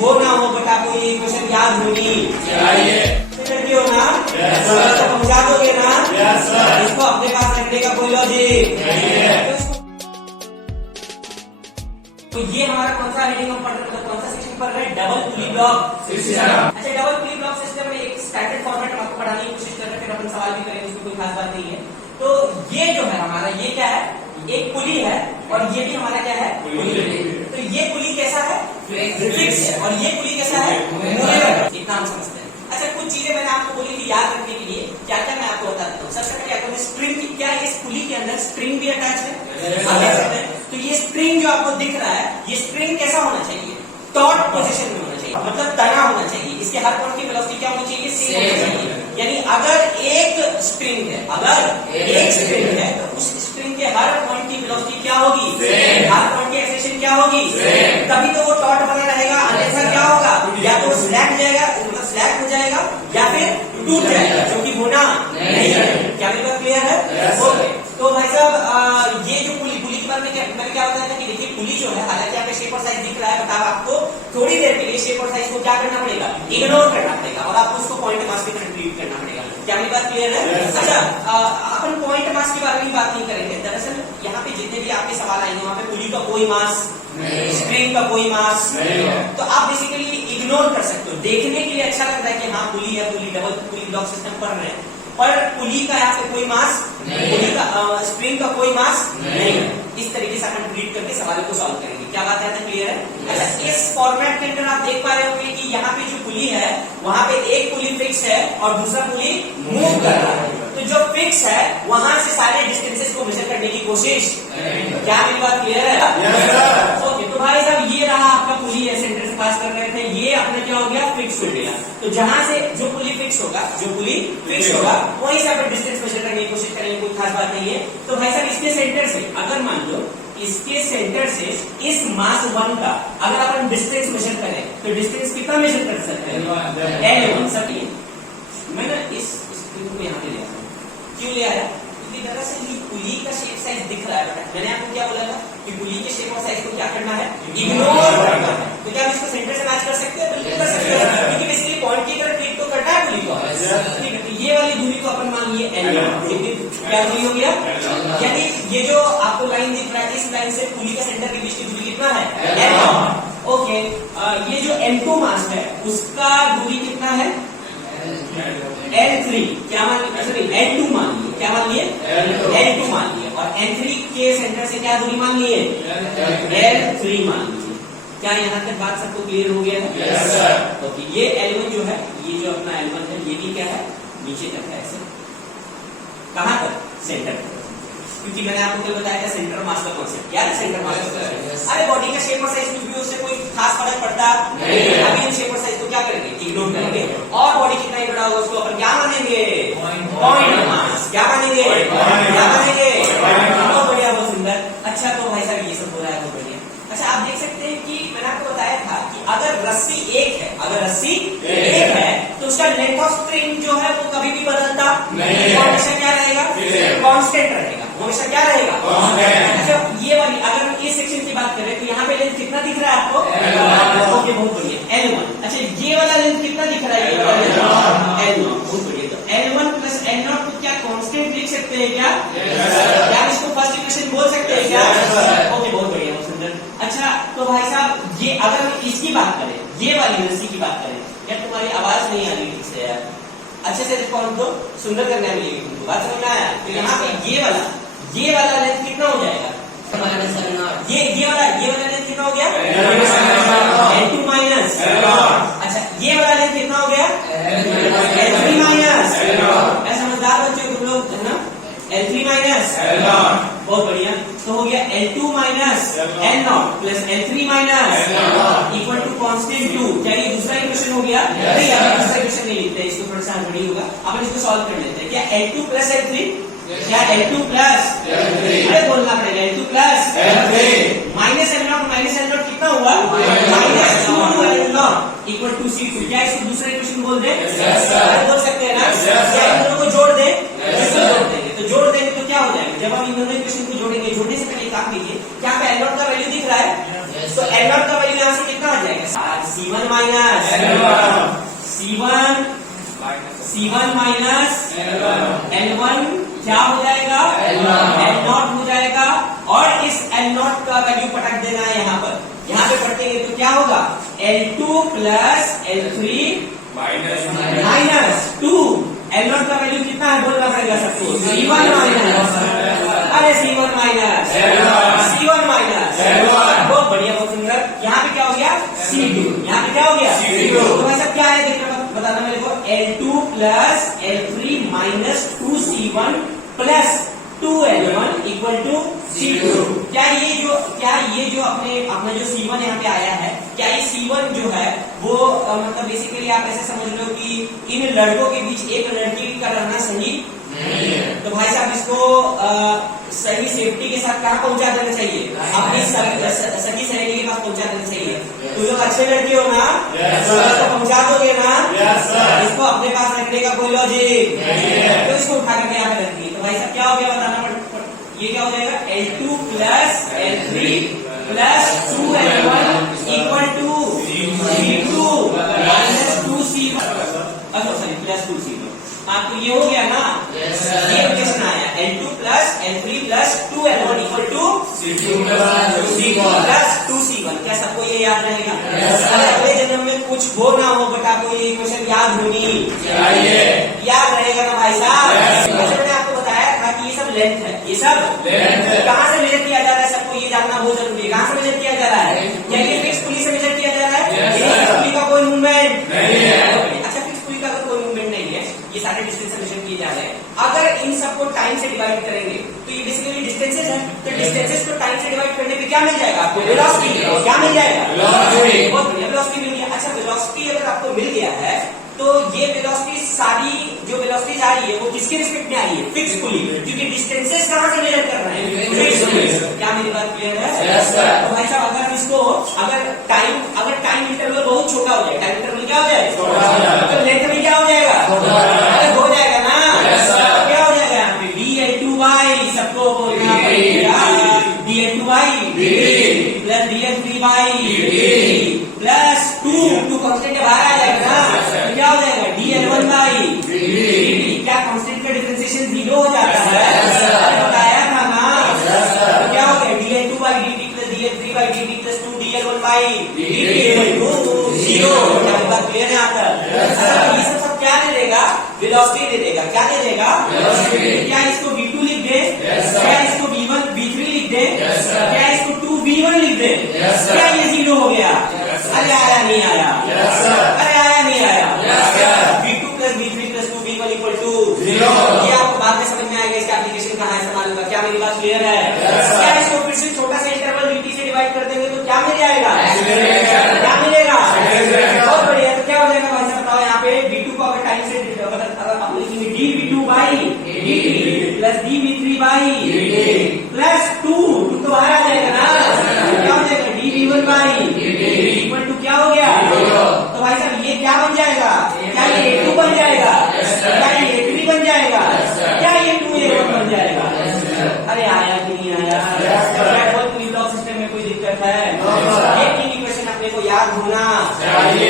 हो ना हो बेटा कोई क्वेश्चन याद होगी चाहिए। लड़की हो ना Yes, sir. तो पहुंचा दोगे ना Yes, sir. इसको अपने पास रखने का कोई लॉजिक नहीं है। तो ये हमारा कौन सा हेडिंग हम पढ़ रहे हैं, कौन सा सेक्शन पढ़ रहे हैं, डबल पुली ब्लॉक सिस्टम। अच्छा डबल पुली ब्लॉक सिस्टम में एक स्टैंडर्ड फॉर्मेट में आपको पढ़ाने की कोशिश कर रहे हैं, फिर अपन सवाल भी करेंगे, उसमें कोई खास बात नहीं है। तो ये जो है हमारा ये क्या है, एक पुली है और ये भी हमारा क्या है पुली। तो ये पुली कैसा है, फिक्स है, और ये पुली कैसा है, मूवेबल। इतना हम समझते हैं। अच्छा कुछ चीजें मैंने आपको बोली थी याद रखने के लिए, क्या क्या मैं आपको बताता हूँ। सबसे पहले आपको स्ट्रिंग, क्या इस पुली के अंदर स्ट्रिंग भी अटैच है, तो ये स्ट्रिंग जो आपको दिख रहा है, ये स्ट्रिंग कैसा होना चाहिए, टॉट पोजीशन में होना चाहिए, मतलब तना होना चाहिए। इसके हर पॉइंट की वेलोसिटी क्या होनी चाहिए, सेम होनी चाहिए। यानी अगर एक स्ट्रिंग है, अगर एक स्ट्रिंग है तो उस स्ट्रिंग के हर पॉइंट की वेलोसिटी क्या होगी, हर पॉइंट की एक्सेलेरेशन क्या होगी, तभी तो वो टॉट बना रहेगा। अन्यथा क्या होगा, या तो स्लैग जाएगा, मतलब स्लैग हो जाएगा, या फिर टूट जाएगा, जो कि होना नहीं है। क्या मेरी बात क्लियर है? ओके। तो भाई साहब ये जो पुली के बारे में मैंने क्या बताया था कि देखिए पुली जो है, हालांकि यहाँ पे शेप और साइज दिख रहा है, बट आपको थोड़ी देर के लिए शेप और साइज को क्या करना पड़ेगा, इग्नोर करना पड़ेगा, और आपको उसको पॉइंट मास के तरह ट्रीट करना पड़ेगा। क्या मेरी बात क्लियर है? अच्छा अपन पॉइंट मास के बारे में बात नहीं करेंगे। दरअसल यहाँ पे जितने भी आपके सवाल आएंगे वहाँ पे पुली का कोई मास, स्प्रिंग का कोई मास, तो आप बेसिकली इग्नोर कर सकते हो। देखने के लिए अच्छा लगता है कि हाँ पुली है, पुली डबल पुली ब्लॉक सिस्टम पढ़ रहे हैं, पर पुली का यहाँ पे कोई मास, पुली का स्प्रिंग का कोई मास नहीं है। इस तरीके से अपन ट्रीट करके सवाल को सॉल्व करेंगे। क्या बात है, क्लियर है? अच्छा इस फॉर्मेट के अंदर आप देख पा रहे होंगे कि यहाँ पे जो पुली है वहाँ पे एक पुली फिक्स है और दूसरा पुली मूव कर रहा है। तो जो फिक्स है वहां से सारे डिस्टेंसेस को मेजर करने की कोशिश, क्या मेरी बात क्लियर है? ओके। तो भाई साहब ये रहा आपका पुली है, सेंटर से पास कर रहे थे, ये अपना क्या हो गया, फिक्स हो गया। तो जहां से जो पुली फिक्स होगा, वहीं से अपन डिस्टेंस मेजर करने की कोशिश करेंगे, कोई खास बात नहीं है। तो भाई साहब इसके सेंटर से, अगर मान लो इसके सेंटर से इस मास 1 का अगर अपन डिस्टेंस मेजर करें तो डिस्टेंस कितना मेजर कर सकते हैं, L1। सभी मैं ना इस को यहाँ पे ले आता हूँ, क्यों ले आया, क्योंकि दरअसल ये पुली का शेप साइज दिख रहा है। मैंने आपको क्या बोला था कि पुली के शेप और साइज को क्या करना है, इग्नोर करना है। तो क्या हम इसको सेंटर से मैच कर सकते हैं? बिल्कुल कर सकते हैं, क्योंकि बेसिकली पॉइंट की तरह ट्रीट तो करना है पुली को। ठीक है, तो ये वाली दूरी को अपन मान लिए L1। क्या दूरी हो गया, यानी ये जो आपको लाइन दिख रहा है, इस लाइन से पुली का सेंटर के बीच की दूरी कितना है, L1। ओके। ये जो L2 मास है उसका दूरी कितना है, L3। क्या मान लिए, सॉरी L2 मान लिए, क्या मान लिए, L2 मान लिए, और L3 के सेंटर से क्या दूरी मान लिए, L3 मान लिए। क्या यहाँ तक बात सबको क्लियर हो गया है? Yes, sir. ओके। ये L1 जो है, ये जो अपना L1 है, ये भी क्या है, नीचे तक है, ऐसे कहां तक, सेंटर तक। क्योंकि मैंने आपको क्या बताया था, सेंटर मास का कॉन्सेप्ट। क्या है सेंटर मास का कॉन्सेप्ट? अरे बॉडी का शेप और साइज कुछ भी, उससे कोई खास फर्क पड़ता नहीं। अभी हम शेप और साइज को क्या करेंगे, इग्नोर करेंगे, और बॉडी कितना ही बड़ा होगा उसको अपन क्या मानेंगे, पॉइंट मास। क्या मानेंगे, क्या मानेंगे, बहुत बढ़िया, बहुत सुंदर। अच्छा तो भाई साहब ये सब हो रहा है, बहुत बढ़िया। अच्छा आप देख सकते हैं कि मैंने आपको बताया था कि अगर रस्सी एक है, तो उसका लेंथ ऑफ स्ट्रिंग जो है वो कभी भी बदलता नहीं, हमेशा क्या रहेगा, कांस्टेंट रहेगा, हमेशा क्या रहेगा, कांस्टेंट। अच्छा ये वाली अगर हम इस सेक्शन की बात करें तो यहाँ पे लेंथ कितना दिख रहा है आपको, ओके बहुत बढ़िया, L1। अच्छा ये वाला लेंथ कितना दिख रहा है, L0, बहुत बढ़िया। तो L1 प्लस L0 को क्या कांस्टेंट लिख सकते हैं क्या, क्या इसको फर्स्ट इक्वेशन बोल सकते हैं क्या, ओके बहुत बढ़िया, बहुत सुंदर। अच्छा तो भाई साहब ये अगर हम इसकी बात करें, ये वाली रस्सी की बात करें, यार तुम्हारी आवाज नहीं आ रही ठीक से यार, अच्छे से रिस्पॉन्ड दो, सुंदर करने में तुमको बात समझ में आया। तो यहाँ पे ये वाला लेंथ कितना हो जाएगा, ये वाला लेंथ कितना हो गया, L2 माइनस। अच्छा ये वाला लेंथ कितना हो गया, L3 माइनस। समझदार बच्चे तुम लोग है ना, L3 माइनस, बहुत बढ़िया। तो हो गया L2 minus L0 plus L3 minus equal to constant 2। क्या ये दूसरा इक्वेशन हो गया? नहीं, अभी दूसरा इक्वेशन नहीं लिखते, इसको थोड़ा सा बड़ी होगा, अपन इसको सॉल्व कर लेते हैं। क्या L2 प्लस L3, क्या L2 प्लस, अरे बोलना पड़ेगा, L2 प्लस माइनस L0 कितना हुआ, minus 2L0 equal to C2। क्या इसको दूसरा इक्वेशन बोल दे, बोल सकते हैं ना, क्या इन दोनों को जोड़ दे, जोड़ देंगे। तो जोड़ देंगे तो क्या हो जाएगा, जब हम इन दोनों इक्वेशन को जोड़ेंगे, जोड़ने से पहले काम कीजिए, क्या पे L0 का वैल्यू दिख रहा है, तो L0 का वैल्यू यहाँ से कितना आ जाएगा, C1 minus C1 minus L1 क्या हो जाएगा, L0 हो जाएगा। और इस L0 का वैल्यू पटक देना है यहाँ पर, यहाँ पे पटकेंगे तो क्या होगा, L2 plus L3 minus 2। L0 का वैल्यू कितना है बोलना पड़ेगा सबको, C1 माइनस, अरे C1 माइनस बहुत बढ़िया, बहुत सुंदर। यहाँ पे क्या हो गया C2, यहाँ पे क्या हो गया C2। तो ऐसा क्या है देखना, बताना मेरे को, L2 plus L3 minus 2C1 plus 2L1 equal to C2। क्या ये जो अपना जो C1 यहाँ पे आया है, क्या ये C1 जो है वो मतलब बेसिकली आप ऐसे समझ लो कि इन लड़कों के बीच एक लड़की का रहना सही नहीं है। तो भाई साहब इसको सही सेफ्टी के साथ कहाँ पहुंचा देना चाहिए, अपनी सगी सहेली के पास पहुंचा देना चाहिए। तुम लोग अच्छे लड़के हो ना, तो पहुंचा दोगे ना, इसको अपने पास रखने का कोई लॉजिक तो इसको उठा करके यहाँ पे रखिए। तो भाई साहब क्या हो गया बताना, ये क्या हो जाएगा, L2 plus L3 plus 2L1 equal to C2 minus 2C1 plus 2C1। हाँ तो ये हो गया ना, ये क्वेश्चन आया L2 plus L3 plus 2L1 equal to C2 plus 2C1। क्या सबको ये याद रहेगा? अगले जन्म में कुछ हो ना हो बट आपको ये क्वेश्चन याद होगी, याद रहेगा ना भाई साहब। मैंने आपको बताया था कि ये सब लेंथ है, ये सब कहाँ से मेजर किया जा रहा है, सबको ये जानना बहुत जरूरी है। कहाँ से मेजर किया जा रहा है, क्या ये फिक्स पुली से मेजर किया जा रहा है, पुली का कोई मूवमेंट नहीं है। अच्छा फिक्स पुली का कोई मूवमेंट नहीं है, ये सारे डिस्टेंस से मेजर किए जा रहे हैं। अगर इन सबको टाइम से डिवाइड करेंगे तो ये बेसिकली डिस्टेंसेस है, तो डिस्टेंसेस को टाइम से डिवाइड करने पे क्या मिल जाएगा आपको, वेलोसिटी। क्या मिल जाएगा, बहुत बढ़िया, वेलोसिटी मिल गया। अच्छा वेलोसिटी अगर आपको मिल गया है तो ये वेलोसिटी सारी जो वेलोसिटी आ रही है वो किसके रिस्पेक्ट में आ रही है, फिक्स पुली, क्योंकि डिस्टेंसेस कहाँ से मेजर कर रहे हैं, फिक्स पुली। क्या मेरी बात क्लियर है? तो भाई साहब अगर इसको अगर टाइम इंटरवल बहुत छोटा हो जाए, टाइम इंटरवल क्या हो जाए, तो लेंथ में क्या हो जाएगा, अरे हो जाएगा ना। क्या हो जाएगा यहाँ पे dl2y, सबको बोलना पड़ेगा dl2y plus dl3y plus 2 constant के बाहर आ जाएगा ना, तो क्या हो जाएगा dl1y dt। क्या कांस्टेंट का डिफरेंशिएशन 0 हो जाता है, अरे बताया था ना। तो क्या हो गया dl2y dt plus dl3y dt plus 2 dl1y dt equal to 0। क्या बात क्लियर है यहाँ तक? ये सब क्या दे देगा, वेलोसिटी दे देगा। क्या दे देगा, क्या इसको v2 लिख दे, क्या इसको v1 v3 लिख दे, क्या इसको 2v1 लिख दे, क्या ये 0 हो गया? अरे आया नहीं आया, अरे आया नहीं आया। v2 plus v3 plus 2v1 equal to 0। ये आपको बाद में समझ में आएगा इसका एप्लीकेशन कहाँ है, इस्तेमाल होगा। क्या मेरी बात क्लियर है? क्या इसको फिर से छोटा सा इंटरवल vt से डिवाइड कर देंगे तो क्या मिल जाएगा, क्या मिलेगा, बहुत बढ़िया। तो क्या हो जाएगा भाई साहब बताओ, यहाँ पे v2 को अगर टाइम से dv2 dt plus dv3 plus 2 तो बाहर आ जाएगा ना, क्या हो जाएगा dv1 इक्वल टू क्या हो गया। तो भाई साहब ये क्या बन जाएगा, क्या ये a2 बन जाएगा, क्या ये a3 बन जाएगा, क्या ये 2a1 बन जाएगा। अरे आया कि नहीं आया, ब्लॉक सिस्टम में कोई दिक्कत है, एक ही क्वेश्चन अपने को याद होना चाहिए।